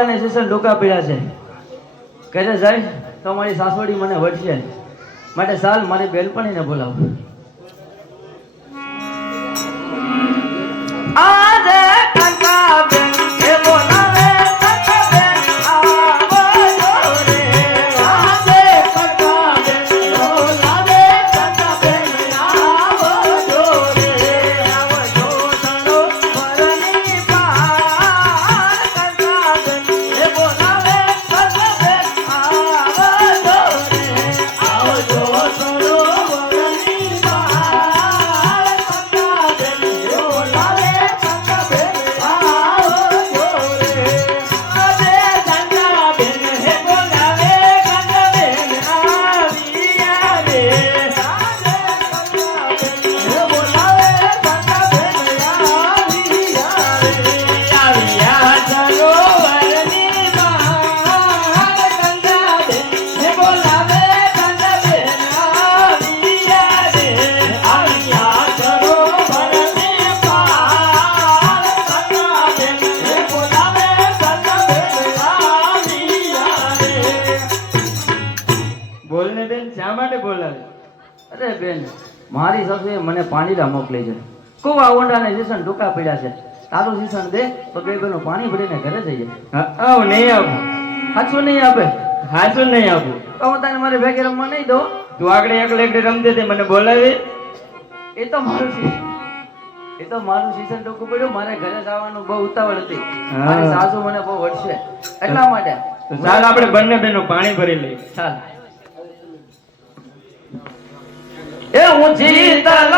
આવંડાને સેશન ડોકા પીડ્યા છે. ઘરે જાય તો મારી સાસવડી મને વટશે માટે સાલ મારી બેલપણીને બોલાવ. આજે કાકા બેન એ બોલાવે કાકા બેન આવો રે. આજે કાકા બેન બોલાવે કાકા બેન આવો રે. આવજો સણો વરની પાર કાકા બેન એ બોલાવે કાકા બેન આવો રે. આવજો સણો વરની પાર કાકા બેન એ બોલાવે મારી સાસુએ મને પાણીલા મોકલી છે. ખૂબ આવંડાને સીસન ડોકા પડ્યા છે. તારું સીસન દે તો બે બેનું પાણી ભરીને ઘરે જઈએ. આવ નહીં આપું. હાચું નહીં આપે? હાચું નહીં આપું. તો હું તને મારી ભેગી રમવા નહીં દઉં. તું આગળ એકલે એકલે રમતી હતી, મને બોલાવી. એ તો મારું સીસન ડોકું પડ્યું. મારે ઘરે જવાનું બહુ ઉતાવળ હતી. મારી સાસુ મને બહુ વટશે એટલા માટે. ચાલ આપણે બંને બેનો પાણી ભરી લઈએ. ચાલ એ ઊંચી તલ